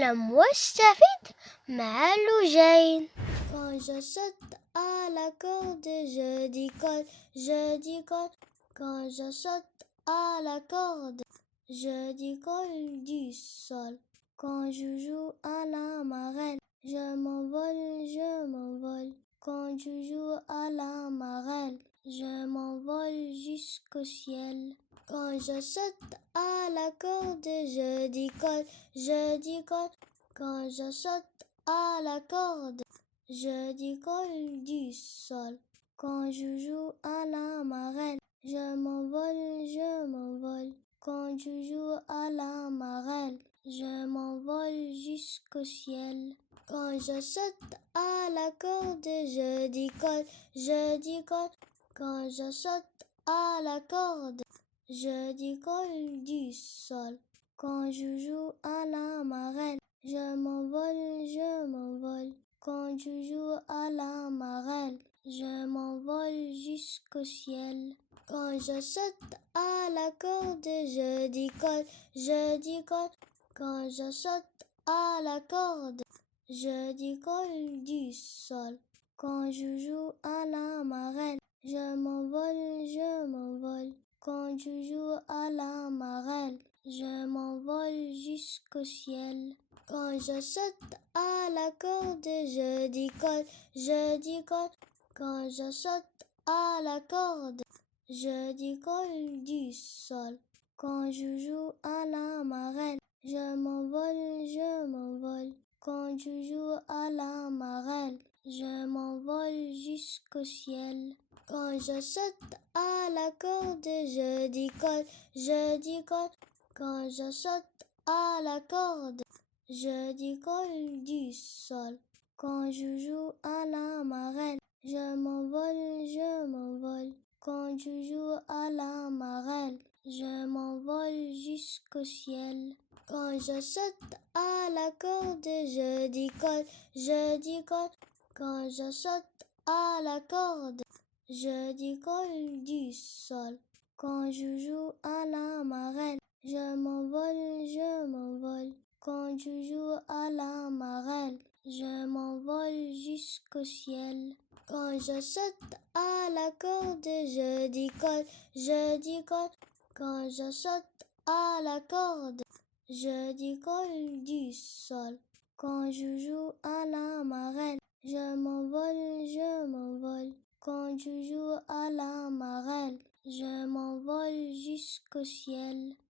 لم واستفد مع اللجين. Quand je saute à la corde, je dis corde, je dis corde. Quand je saute à la corde, je dis corde du sol. Quand je joue à la marelle, je m'envole, je m'envole. Quand je joue à la marelle, je m'envole jusqu'au ciel. Quand je saute à la corde, je dis corde, je dis corde. Quand je saute à la corde, je dis corde du sol. Quand je joue à la marelle, je m'envole, je m'envole. Quand je joue à la marelle, je m'envole jusqu'au ciel. Quand je saute à la corde, je dis corde, je dis corde. Quand je saute à la corde, je dis corde du sol. Quand je joue à la marelle, je m'envole, je m'envole. Quand je joue à la marelle, je m'envole jusqu'au ciel. Quand je saute à la corde, je dis corde, je dis corde. Quand je saute à la corde, je dis corde du sol. Quand je joue à la marelle, je m'envole, je m'envole. Quand je joue à la marelle, je m'envole jusqu'au ciel. Quand je saute à la corde, je dis corde, je dis corde. Quand je saute à la corde, je dis corde du sol. Quand je joue à la marelle, je m'envole, je m'envole. Quand je joue à la marelle, je m'envole jusqu'au ciel. Quand je saute à la corde, je dis corde, je dis corde. Quand je saute à la corde, je dis corde du sol. Quand je joue à la marelle, je m'envole, je m'envole. Quand je joue à la marelle, je m'envole jusqu'au ciel. Quand je saute à la corde, je dis corde, je dis corde. Quand je saute à la corde, je dis corde du sol. Quand je joue à la marelle, je m'envole, je m'envole. Quand je joue à la marelle, je m'envole jusqu'au ciel. Quand je saute à la corde, je dis corde, je dis corde. Quand je saute à la corde, je dis corde du sol. Quand je joue à la marelle, je m'envole, je m'envole. Quand je joue à la marelle, je m'envole jusqu'au ciel.